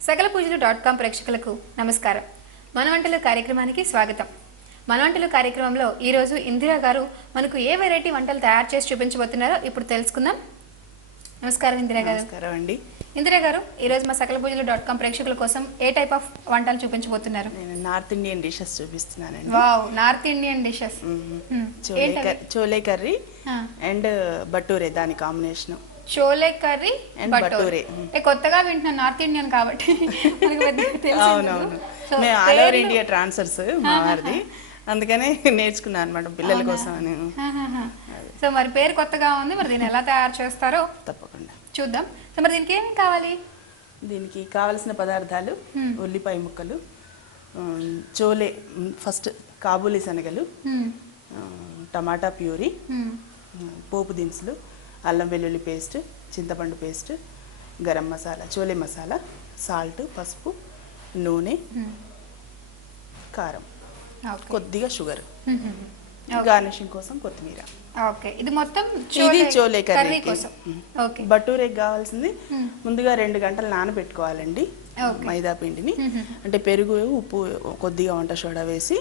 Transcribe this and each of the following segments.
సకలపూజలు.com ప్రేక్షకులకు నమస్కారం. మనవంటలు కార్యక్రమానికి స్వాగతం. మనవంటలు కార్యక్రమంలో ఈ రోజు ఇందిరా గారు మనకు ఏ వెరైటీ వంటలు తయారు చేసి చూపించబోతున్నారో ఇప్పుడు తెలుసుకుందాం. నమస్కారం ఇందిరా గారు. నమస్కారం అండి. ఇందిరా గారు, ఈ రోజు మా సకలపూజలు.com ప్రేక్షకుల కోసం ఏ టైప్ ఆఫ్ వంటలు చూపించబోతున్నారు? నేను నార్త్ ఇండియన్ డిషెస్ చూపిస్తున్నానండి. Wow, north Indian dishes. Chole curry and బటూరే, దాని కాంబినేషన్. చోలే కర్రీ అండ్ బటూరే. కొత్తగా వింటున్నాను, నార్త్ ఇండియన్ కాబట్టి. అవునవును, మేము ఆల్ ఓవర్ ఇండియా ట్రాన్స్ఫర్స్ మా వారిది, అందుకనే నేర్చుకున్నాను అనమాట పిల్లల కోసం అని. సో మరి పేరు కొత్తగా ఉంది, మరి దీన్ని ఎలా తయారు చేస్తారో తప్పకుండా చూద్దాం. సో మరి దీనికి ఏమేమి కావాలి? దీనికి కావలసిన పదార్థాలు: ఉల్లిపాయ ముక్కలు, చోలే, ఫస్ట్ కాబూలీ శనగలు, టమాటా ప్యూరీ, పోపు దినుసులు, అల్లం వెల్లుల్లి పేస్ట్, చింతపండు పేస్ట్, గరం మసాలా, చోలే మసాలా, సాల్ట్, పసుపు, నూనె, కారం, కొద్దిగా షుగర్, గార్నిషింగ్ కోసం కొత్తిమీర. ఓకే, ఇది మొత్తం ఇది చోలే కర్రీ కోసం. ఓకే, బటూరేకి కావాల్సింది ముందుగా 2 గంటలు నానబెట్టుకోవాలండి మైదా పిండిని. అంటే పెరుగు, ఉప్పు, కొద్దిగా వంట సోడా వేసి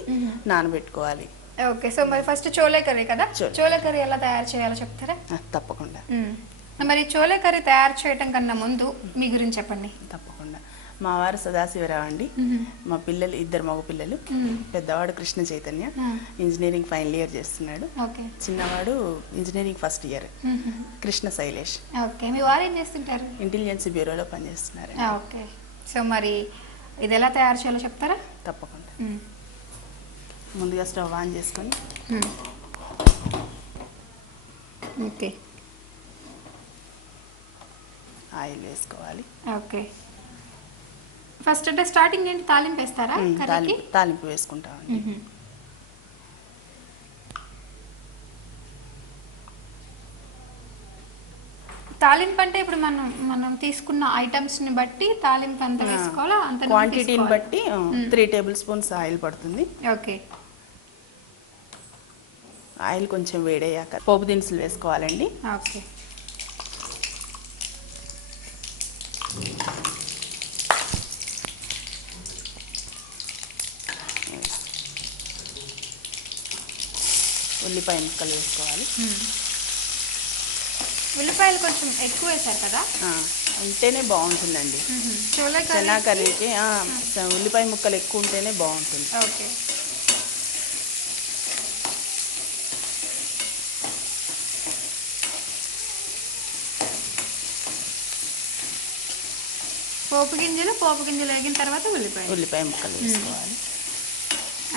నానబెట్టుకోవాలి. ఓకే, సో మరి ఫస్ట్ చోలే కర్రీ కదా, చోలే కర్రీ ఎలా తయారు చేయాలో చెప్తారా? తప్పకుండా. మరి చోలే కర్రీ తయారు చేయడం కన్నా ముందు మీ గురించి చెప్పండి. తప్పకుండా. మా వారు సదాశివరావు అండి. మా పిల్లలు 2 మగ పిల్లలు. పెద్దవాడు Krishna Chaitanya, engineering final year చేస్తున్నాడు. చిన్నవాడు engineering first year, Krishna Shailesh. Okay, మీ వారు ఏం చేస్తుంటారు? ఇంటెలిజెన్స్ బ్యూరోలో పనిచేస్తున్నారు. ఓకే, సో మరి ఇది ఎలా తయారు చేయాలో చెప్తారా? తప్పకుండా. ముందుగా స్టవ్ ఆన్ చేసుకొని ఓకే ఆయిల్ వేసుకోవాలి. ఓకే, ఫస్ట్ అంటే స్టార్టింగ్ ఏంటి, తాలింపు వేస్తారా? తాలింపు వేసుకుంటామండి. తాలింపు అంటే ఇప్పుడు మనం తీసుకున్న ఐటమ్స్ ని బట్టి తాలింపు అంత వేసుకోవాలా? అంత క్వాంటిటీని బట్టి 3 టేబుల్ స్పూన్స్ ఆయిల్ పడుతుంది. ఓకే, ఆయిల్ కొంచెం వేడయ్యాక పోపు దినుసులు వేసుకోవాలండి. ఓకే, ఉల్లిపాయ ముక్కలు వేసుకోవాలి. ఉల్లిపాయలు కొంచెం ఎక్కువ వేసారు కదా, ఉంటేనే బాగుంటుందండి. చనా కర్రీకి ఉల్లిపాయ ముక్కలు ఎక్కువ ఉంటేనే బాగుంటుంది. ఓకే, పోపు గింజలు వేగిన తర్వాత ఉల్లిపాయ ముక్కలు వేసుకోవాలి.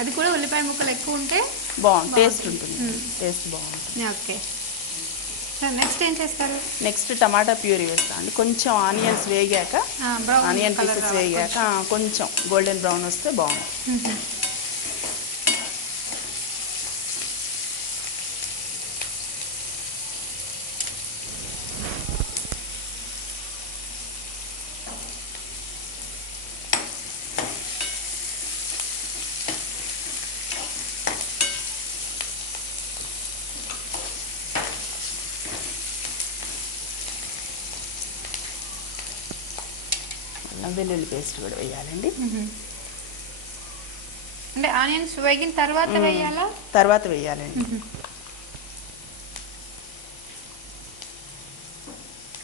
అది కూడా ఉల్లిపాయ ముక్కలు ఎక్కువ ఉంటే బాగుంటుంది, టేస్ట్ ఉంటుంది. టేస్ట్ బాగుంటుంది. ఓకే, సో నెక్స్ట్ ఏం చేస్తారు? నెక్స్ట్ టమాటా ప్యూరీ వేస్తాం అండి. కొంచెం ఆనియన్స్ వేగాక, ఆనియన్ పీసెస్ వేగాక కొంచెం గోల్డెన్ బ్రౌన్ వస్తే బాగుంటుంది. వెల్లుల్లి పేస్ట్ కూడా వేయాలండి. అంటే ఆనియన్స్ వేగిన తర్వాత వేయాలా? తర్వాత వేయాలండి.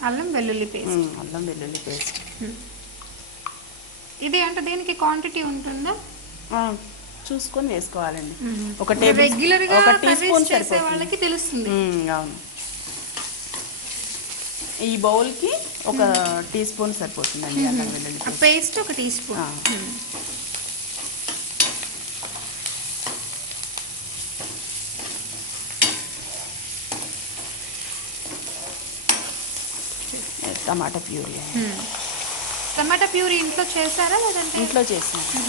అల్లం వెల్లుల్లి పేస్ట్. ఇది అంటే దీనికి క్వాంటిటీ ఉంటుందా? చూసుకొని వేసుకోవాలండి. ఒక రెగ్యులర్ గా టీ స్పూన్ చేసే వాళ్ళకి తెలుస్తుంది. అవును, ఈ బౌల్కి ఒక టీ స్పూన్ సరిపోతుందండి అల్లం వెల్లుల్లి పేస్ట్. ఒక టీ స్పూన్. టమాటా ప్యూరీ. టమాటా ప్యూరీ ఇంట్లో చేస్తారా లేదంటే? ఇంట్లో చేసాను.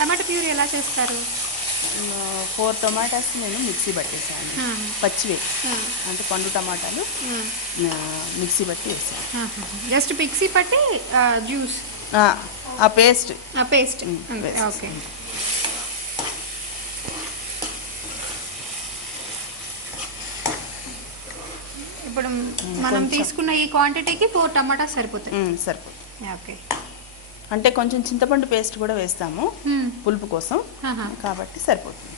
టమాటా ప్యూరీ ఎలా చేస్తారు? 4 టొమాటోస్ నేను మిక్సీ పట్టేసాను, పచ్చివే, అంటే పండు టమాటాలు మిక్సీ పట్టి వేసాను. జస్ట్ మిక్సీ పట్టి జ్యూస్, ఆ పేస్ట్. ఓకే, ఇప్పుడు మనం తీసుకున్న ఈ క్వాంటిటీకి 4 టమాటాస్ సరిపోతాయి. సరిపోతుంది. ఓకే, అంటే కొంచెం చింతపండు పేస్ట్ కూడా వేస్తాము పులుపు కోసం, కాబట్టి సరిపోతుంది.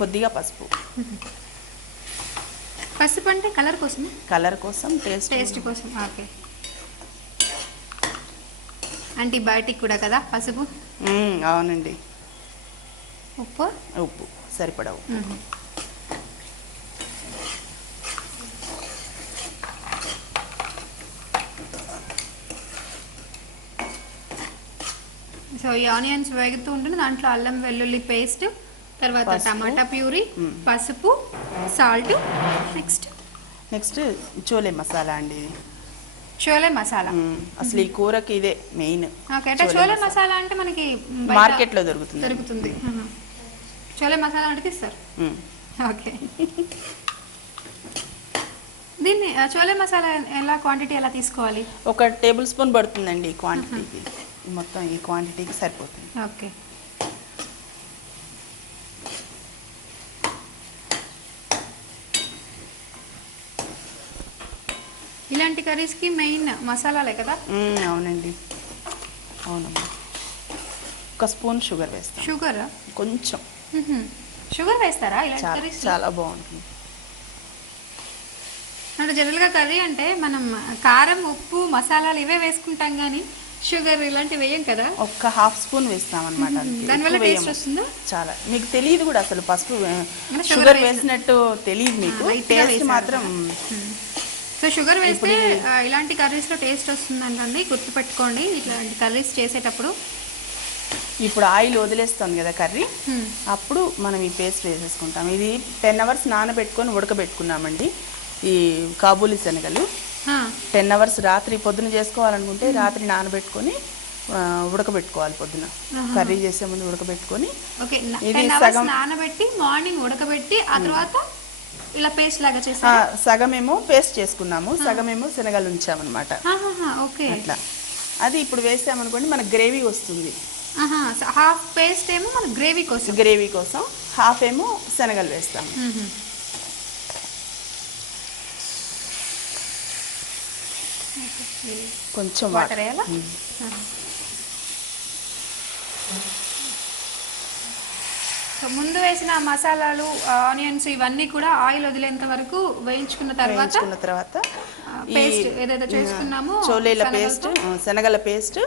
కొద్దిగా పసుపు. పసుపు అంటే కలర్ కోసం? కలర్ కోసం, టేస్ట్ కోసం. ఓకే. యాంటీబయాటిక్ కూడా కదా పసుపు? అవునండి. ఉప్పు సరిపడా ఉప్పు. సో ఈ ఆనియన్స్ వేగుతూ ఉంటుంది, దాంట్లో అల్లం వెల్లుల్లి పేస్ట్, తర్వాత టమాటా ప్యూరీ, పసుపు, సాల్ట్, నెక్స్ట్ చోలే మసాలా అండి. చోలే మసాలా అసలు ఈ కూరకి ఇదే మెయిన్. చోలే మసాలా అంటే మనకి మార్కెట్లో దొరుకుతుంది. చోలే మసాలా అంటే తీస్తారు. ఓకే. దీన్ని చోలే మసాలా ఎలా క్వాంటిటీ ఎలా తీసుకోవాలి? 1 టేబుల్ స్పూన్ పడుతుందండి క్వాంటిటీకి. మొత్తం ఈ క్వాంటిటీకి సరిపోతుంది. ఓకే. ఇలాంటి కర్రీస్కి మెయిన్ మసాలాలే కదా? అవునండి, అవునమ్మా. 1 స్పూన్ షుగర్ వేస్తాం. షుగర్ కొంచెం షుగర్ వేస్తారా ఇలాంటి కర్రీస్? చాలా బాగుంటుంది. అంటే జనరల్గా కర్రీ అంటే మనం కారం, ఉప్పు, మసాలాలు ఇవే వేసుకుంటాం కానీ షుగర్ ఇలాంటివి వేయం కదా? 1/2 స్పూన్ వేస్తాం అనమాట. దానివల్ల టేస్ట్ వస్తుందా? చాలా. మీకు తెలియదు కూడా అసలు పసుపు షుగర్ వేసినట్టు తెలియదు మీకు, టేస్ట్ మాత్రం. సో షుగర్ వేస్తే ఇలాంటి కర్రీస్లో టేస్ట్ వస్తుందంటండి, గుర్తుపెట్టుకోండి ఇట్లాంటి కర్రీస్ చేసేటప్పుడు. ఇప్పుడు ఆయిల్ వదిలేస్తుంది కదా కర్రీ, అప్పుడు మనం ఈ పేస్ట్ వేసేసుకుంటాం. ఇది 10 అవర్స్ నానబెట్టుకొని ఉడకబెట్టుకున్నామండి ఈ కాబూలీ శనగలు. 10 అవర్స్ రాత్రి పొద్దున చేసుకోవాలనుకుంటే రాత్రి నానబెట్టుకొని ఉడకబెట్టుకోవాలి. పొద్దున కర్రీ చేసే ముందు ఉడకబెట్టుకొని ఇది సగం నానబెట్టి మార్నింగ్ ఉడకబెట్టి ఆ తర్వాత ఇలా పేస్ట్ లాగా చేసా. సగమేమో పేస్ట్ చేసుకున్నాము, సగమేమో శనగలు ఉంచామన్నమాట. అట్లా అది ఇప్పుడు వేసామనుకోండి మనకు గ్రేవీ వస్తుంది. హాఫ్ పేస్ట్ ఏమో మన గ్రేవీ కోసం, హాఫ్ ఏమో శనగలు వేస్తాము. కొంచెం వాటర్ వేయాలా? ముందు వేసిన మసాలాలు, ఆనియన్స్ ఇవన్నీ కూడా ఆయిల్ వదిలేంత వరకు వేయించుకున్న తర్వాత పేస్ట్ ఏదైతే చేసుకున్నామో చోలేల పేస్ట్, శనగల పేస్ట్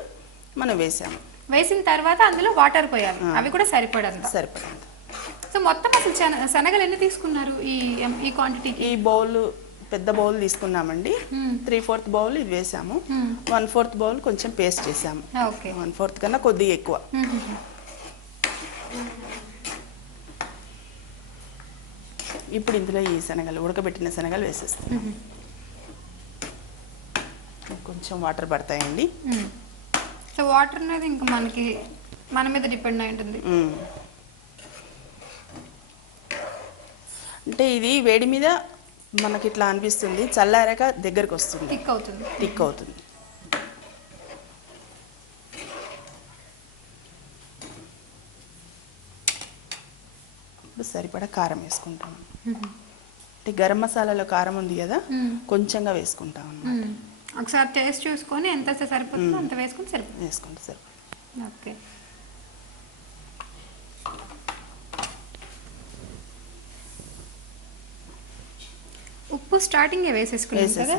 మనం వేసాము. వేసిన తర్వాత అందులో వాటర్ పోయాలి, అవి కూడా సరిపడంత. సో మొత్తం అసలు శనగలు ఎన్ని తీసుకున్నారు ఈ క్వాంటిటీకి? ఈ బౌల్ పెద్ద బౌల్ తీసుకున్నామండి. 3/4 బౌల్ ఇది వేసాము. 1/4 బౌల్ కొంచెం పేస్ట్ చేసాము. 1/4 కన్నా కొద్దిగా ఎక్కువ. ఇప్పుడు ఇందులో ఈ శనగలు, ఉడకబెట్టిన శనగలు వేసేస్తాం. కొంచెం వాటర్ పడతాయండి. సో వాటర్ అనేది ఇంకా మన మీద డిపెండ్ అయి ఉంటుంది. అంటే ఇది వేడి మీద మనకి ఇట్లా అనిపిస్తుంది, చల్లారాక దగ్గరకు వస్తుంది, థిక్ అవుతుంది. ఇప్పుడు సరిపడా కారం వేసుకుంటాం. అంటే గరం మసాలాలో కారం ఉంది కదా, కొంచెంగా వేసుకుంటాం అన్నమాట. ఒకసారి టేస్ట్ చూసుకొని ఎంత సరిపోతుందో అంత వేసుకుంటే సరిపోతుంది. ఓకే. ఉప్పు స్టార్టింగ్ వేసేసుకున్నాం కదా.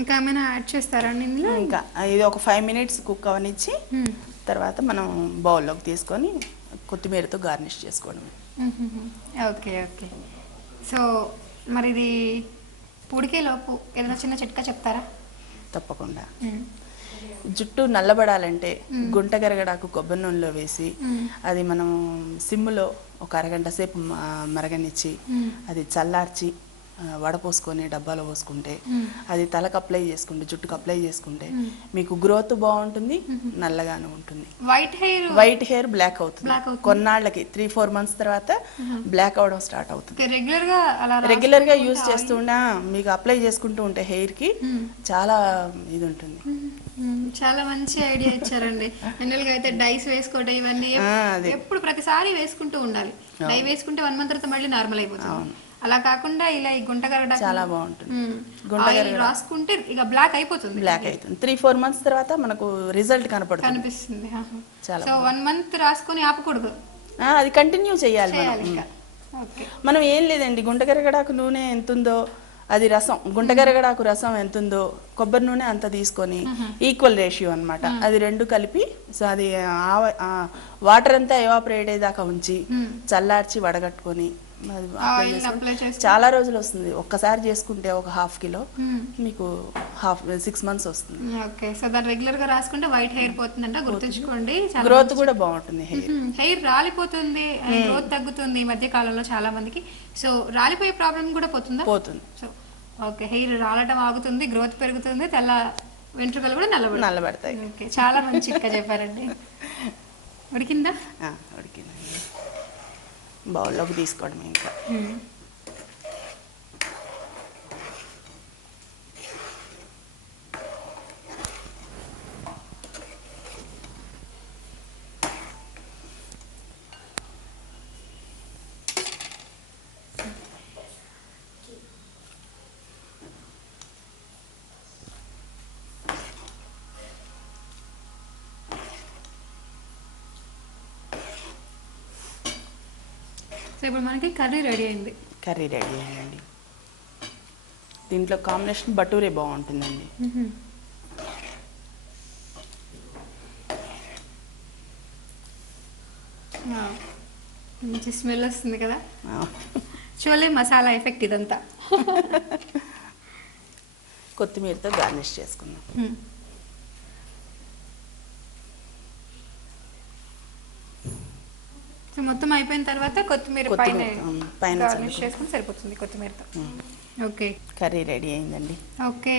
ఇంకా ఏమైనా యాడ్ చేస్తారా ఇందులో? ఇంకా ఇది ఒక 5 మినిట్స్ కుక్ అవనిచ్చి తర్వాత మనం బౌల్లోకి తీసుకొని కొత్తిమీరతో గార్నిష్ చేసుకోవడం. ఓకే. సో మరి ఇది ఉడికేలోపు ఏదైనా చిన్న చిట్కా చెప్తారా? తప్పకుండా. జుట్టు నల్లబడాలంటే గుంటగరగడాకు కొబ్బరి నూనెలో వేసి అది మనం సిమ్ములో ఒక అరగంట సేపు మరగనిచ్చి అది చల్లార్చి వడపోసుకొని డబ్బాలో పోసుకుంటే అది తలకు అప్లై చేసుకుంటే, జుట్టుకు అప్లై చేసుకుంటే మీకు గ్రోత్ బాగుంటుంది, నల్లగానే ఉంటుంది. వైట్ హెయిర్ బ్లాక్ అవుతుంది కొన్నాళ్ళకి. 3-4 మంత్స్ తర్వాత బ్లాక్ అవడం స్టార్ట్ అవుతుంది. రెగ్యులర్ గా యూజ్ చేస్తున్నా మీకు అప్లై చేసుకుంటూ ఉంటే హెయిర్ కి చాలా ఇది ఉంటుంది. చాలా మంచి ఐడియా ఇచ్చారండి. జనరల్ గా అయితే డైస్ వేసుకోవడం ఇవన్నీ ఎప్పుడు ప్రతిసారి వేసుకుంటూ ఉండాలి. డై వేసుకుంటే 1 మంత్ తర్వాత మళ్ళీ నార్మల్ అయిపోతుంది. అలా కాకుండా ఇలా ఈ గుంటగరగడ చాలా బాగుంటుంది. గుంటగరగడ రాసుకుంటే ఇక బ్లాక్ అయిపోతుంది. 3-4 మంత్స్ తర్వాత మనకు రిజల్ట్ కనిపిస్తుంది. సో 1 మంత్ రాసుకొని ఆపకూడదు, అది కంటిన్యూ చేయాలి. మనం ఏం లేదండి, గుంటగరగడాకు నూనె ఎంతుందో అది రసం, గుంటగరగడాకు రసం ఎంతుందో కొబ్బరి నూనె అంత తీసుకొని ఈక్వల్ రేషియో అనమాట, అది 2 కలిపి సో అది వాటర్ అంతా ఎవాపరేట్ అయ్యేదాకా ఉంచి చల్లార్చి వడగట్టుకొని చాలా రోజులు వస్తుంది. ఒక్కసారి చేసుకుంటే ఒక 1/2 కిలో మీకు 6 months వస్తుంది. ఓకే, సో దాన్ని రెగ్యులర్ గా రాసుకుంటే వైట్ హెయిర్ పోతుందంట, గుర్తుంచుకోండి. గ్రోత్ కూడా బాగుంటుంది, హెయిర్ రాలిపోతుంది, గ్రోత్ తగ్గుతుంది ఈ మధ్య కాలంలో చాలా మందికి. సో రాలిపోయే ప్రాబ్లం కూడా పోతుంది. సో ఓకే, హెయిర్ రాలటం ఆగుతుంది, గ్రోత్ పెరుగుతుంది, తెల్ల వెంట్రుకలు కూడా నల్లబడతాయి. ఓకే, చాలా మంచి చిట్కా చెప్పారండి. ఉడికిందా? ఉడికింది. బౌల్లోకి తీసుకోవడం ఇంకా. సో ఇప్పుడు మనకి కర్రీ రెడీ అయింది. దీంట్లో కాంబినేషన్ బటూరే బాగుంటుందండి. మంచి స్మెల్ వస్తుంది కదా, చోలే మసాలా ఎఫెక్ట్ ఇదంతా. కొత్తిమీరతో గార్నిష్ చేసుకుందాం. మొత్తం అయిపోయిన తర్వాత కొత్తిమీర పైన గార్నిష్ చేసుకుని సరిపోతుంది కొత్తిమీరతో. ఓకే, కర్రీ రెడీ అయిందండి. ఓకే,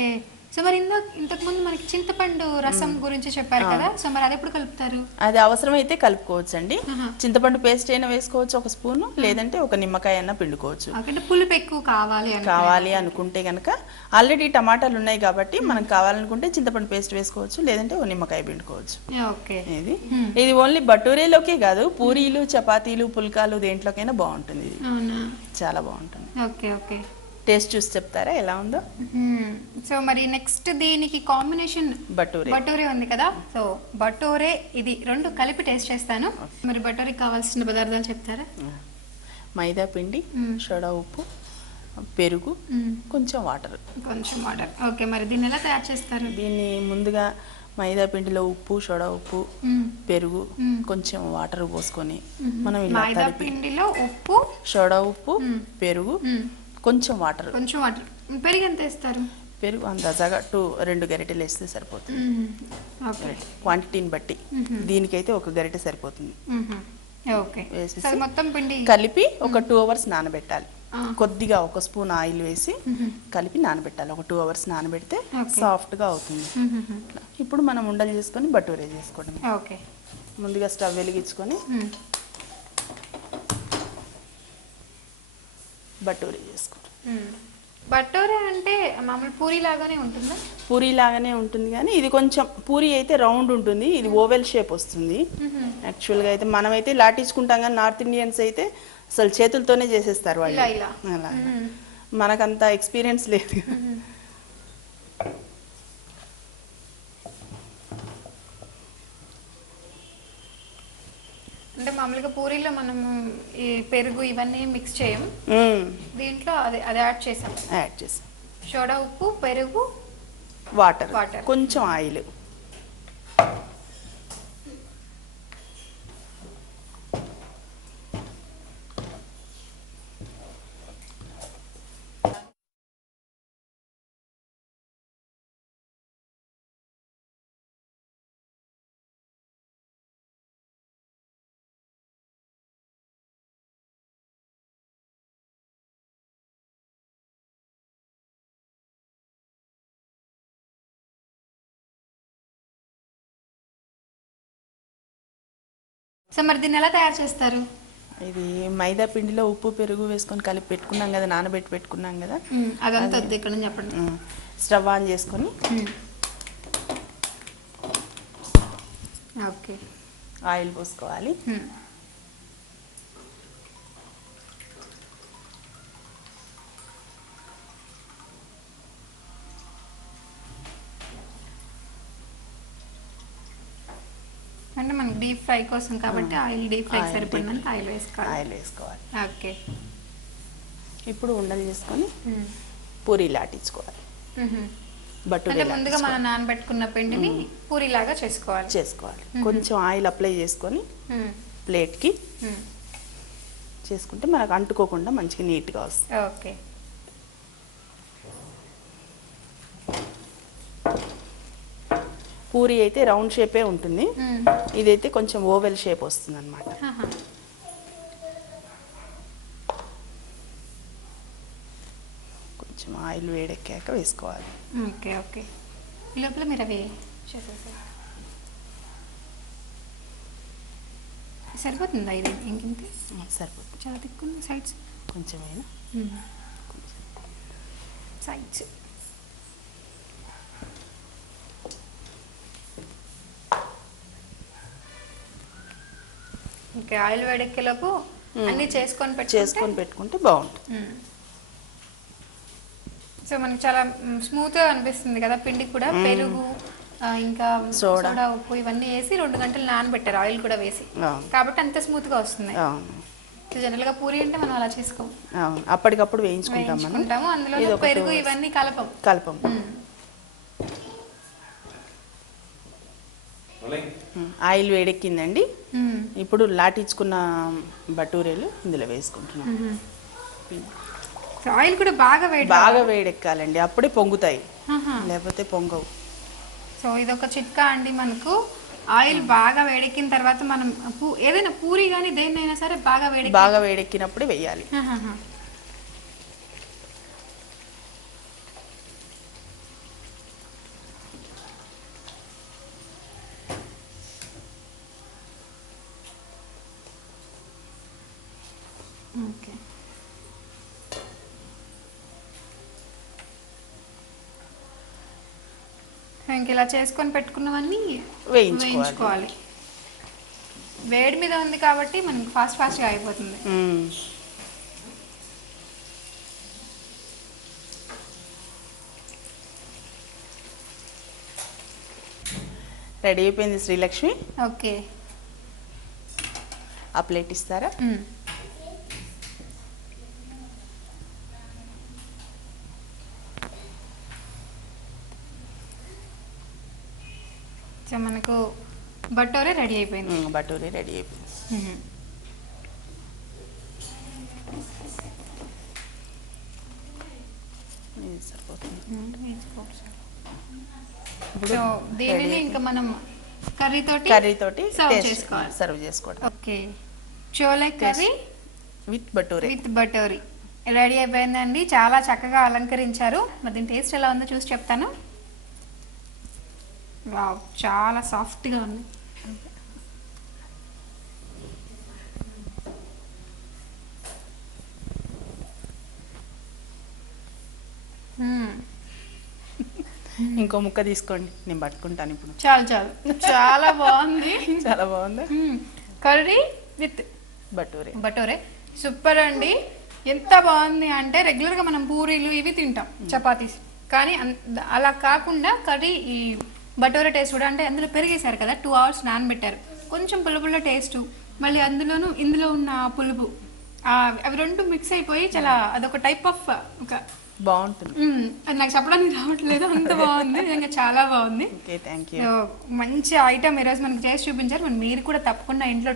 సో మరి ఇంతకు ముందు మనకి చింతపండు రసం గురించి చెప్పారు కదా, సో మరి అది ఎప్పుడు కలుపుతారు? అది అవసరమైతే కలుపుకోవచ్చు అండి. చింతపండు పేస్ట్ అయినా వేసుకోవచ్చు 1 స్పూన్, లేదంటే ఒక నిమ్మకాయ అయినా పిండుకోవచ్చు. అంటే పులుపు ఎక్కువ కావాలి అనుకుంటే కనుక ఆల్రెడీ టమాటాలు ఉన్నాయి కాబట్టి మనం కావాలనుకుంటే చింతపండు పేస్ట్ వేసుకోవచ్చు, లేదంటే ఒక నిమ్మకాయ పిండుకోవచ్చు. ఇది ఓన్లీ బటూరేలోకే కాదు, పూరీలు, చపాతీలు, పుల్కాలు దేంట్లోకైనా బాగుంటుంది. ఇది చాలా బాగుంటుంది. ఓకే ఓకే, టేస్ట్ చూసి చెప్తారా ఎలా ఉందో? సో మరి నెక్స్ట్ దీనికి కాంబినేషన్ బటూరే ఉంది కదా, సో బటూరే ఇది 2 కలిపి టేస్ట్ చేస్తాను. మరి బటూరేకి కావాల్సిన పదార్థాలు చెప్తారా? మైదా పిండి, సోడా ఉప్పు, పెరుగు, కొంచెం వాటర్. ఓకే, మరి దీన్ని ఎలా తయారు చేస్తారు? దీన్ని ముందుగా మైదా పిండిలో ఉప్పు, సోడా ఉప్పు, పెరుగు, కొంచెం వాటర్ పోసుకొని మనం మైదా పిండిలో ఉప్పు, సోడా ఉప్పు, పెరుగు, కొంచెం వాటర్. పెరుగు ఎంత వేస్తారు? పెరుగు అందాజాగా 2 గరిటెలు వేస్తే సరిపోతుంది, క్వాంటిటీని బట్టి. దీనికైతే 1 గరిటె సరిపోతుంది. వేసేసి మొత్తం పిండి కలిపి ఒక 2 hours నానబెట్టాలి. కొద్దిగా 1 స్పూన్ ఆయిల్ వేసి కలిపి నానబెట్టాలి. ఒక 2 hours నానబెడితే సాఫ్ట్ గా అవుతుంది. ఇప్పుడు మనం ఉండలు చేసుకొని బటూరే చేసుకోవడం. ముందుగా స్టవ్ వెలిగించుకొని బటూరే చేసుకుంటాం. బటూరే అంటే మామూలు పూరి లాగానే ఉంటుందా? పూరి లాగానే ఉంటుంది, కానీ ఇది కొంచెం పూరి అయితే రౌండ్ ఉంటుంది, ఇది ఓవెల్ షేప్ వస్తుంది. యాక్చువల్గా అయితే మనమైతే లాటించుకుంటాం, కానీ నార్త్ ఇండియన్స్ అయితే అసలు చేతులతోనే చేసేస్తారు వాళ్ళు. అలా మనకంత ఎక్స్పీరియన్స్ లేదు. అంటే మామూలుగా పూరీలో మనము ఈ పెరుగు ఇవన్నీ మిక్స్ చేయం, దీంట్లో అది యాడ్ చేసాం. సోడా ఉప్పు, పెరుగు, వాటర్, కొంచెం ఆయిల్. సో మరి దీన్ని ఎలా తయారు చేస్తారు? ఇది మైదా పిండిలో ఉప్పు, పెరుగు వేసుకొని కలిపి పెట్టుకున్నాం కదా, నానబెట్టి పెట్టుకున్నాం కదా, అదంతా ఇక్కడ చెప్పండి. స్టవ్ ఆన్ చేసుకొని ఓకే. ఆయిల్ పోసుకోవాలి. అంటే మనకి డీప్ ఫ్రై కోసం కాబట్టి ఆయిల్ డీప్ ఫ్రై సరిపోయినంత ఆయిల్ వేసుకోవాలి. ఓకే. ఇప్పుడు ఉండలు చేసుకొని పూరీలు ఆటించుకోవాలి. అంటే ముందుగా మనం నానబెట్టుకున్న పిండిని పూరీలాగా చేసుకోవాలి. కొంచెం ఆయిల్ అప్లై చేసుకొని ప్లేట్కి చేసుకుంటే మనకు అంటుకోకుండా మంచిగా నీట్గా వస్తుంది. ఓకే. పూరి అయితే రౌండ్ షేపే ఉంటుంది, ఇదైతే కొంచెం ఓవెల్ షేప్ వస్తుంది అనమాట. కొంచెం ఆయిల్ వేడెక్కాక వేసుకోవాలి. ఓకే. ఓకే. ఈ లోపల మీరు అవి చేసేసారు. సరిపోతుందా ఇది? ఇంకింతే సరిపోతుంది. చాలా తిక్కున్న సైడ్స్ కొంచెమైనా సైడ్స్. ఓకే. ఆయిల్ వేడెక్కేలోపు అన్నీ చేసుకొని పెట్టుకుంటే బాగుంటుంది. సో మనకి చాలా స్మూత్గా అనిపిస్తుంది కదా పిండి కూడా. పెరుగు ఇంకా సోడా ఉప్పు ఇవన్నీ వేసి 2 గంటలు నానబెట్టారు ఆయిల్ కూడా వేసి, కాబట్టి అంత స్మూత్గా వస్తుంది. జనరల్గా పూరి అంటే మనం అలా చేసుకోము, అప్పటికప్పుడు వేయించుకుంటాము. అందులో పెరుగు ఇవన్నీ కలపం. ఆయిల్ వేడెక్కిందండి. ఇప్పుడు లాటించుకున్న బటూరేలు ఇందులో వేసుకుంటున్నాం. ఆయిల్ కూడా బాగా వేడెక్కాలండి, అప్పుడే పొంగుతాయి, లేకపోతే పొంగవు. సో ఇదొక చిట్కా అండి మనకు. ఆయిల్ బాగా వేడెక్కిన తర్వాత మనం ఏదైనా పూరి కానీ దేన్నైనా సరే బాగా వేడెక్కినప్పుడే వేయాలి. ఓకే. ఇంక ఇలా చేసుకొని పెట్టుకున్నవన్నీ వేయించుకోవాలి. వేడి మీద ఉంది కాబట్టి మనకి ఫాస్ట్గా అయిపోతుంది. రెడీ అయిపోయింది శ్రీలక్ష్మి. ఓకే. ఆ ప్లేట్ ఇస్తారా? సో మనకు బటోరే రెడీ అయిపోయింది. సో దీనిని ఇంకా మనం కర్రీతోటి సర్వ్ చేసుకోవడం. ఓకే. చోలే కర్రీ విత్ బటోరీ రెడీ అయిపోయిందండి. చాలా చక్కగా అలంకరించారు. మరి దీని టేస్ట్ ఎలా ఉందో చూసి చెప్తాను. వావ్, చాలా సాఫ్ట్గా ఉంది. ఇంకో ముక్క తీసుకోండి, నేను పట్టుకుంటాను ఇప్పుడు. చాలా బాగుంది. చాలా బాగుంది. కర్రీ విత్ బటోరే సూపర్ అండి. ఎంత బాగుంది అంటే రెగ్యులర్గా మనం పూరీలు ఇవి తింటాం, చపాతీస్, కానీ అలా కాకుండా కర్రీ ఈ బటోరా టేస్ట్ కూడా, అంటే అందులో పెరిగేశారు కదా, 2 hours నానబెట్టారు, కొంచెం పులుపుల టేస్ట్, మళ్ళీ ఇందులో ఉన్న పులుపు, అవి రెండు మిక్స్ అయిపోయి చాలా అదొక టైప్ ఆఫ్ ఒక బాగుంటుంది. అది నాకు చెప్పడానికి రావట్లేదు, అంత బాగుంది, నిజంగా చాలా బాగుంది. మంచి ఐటమ్ ఈరోజు మనకి చేసి చూపించారు. మీరు కూడా తప్పకుండా ఇంట్లో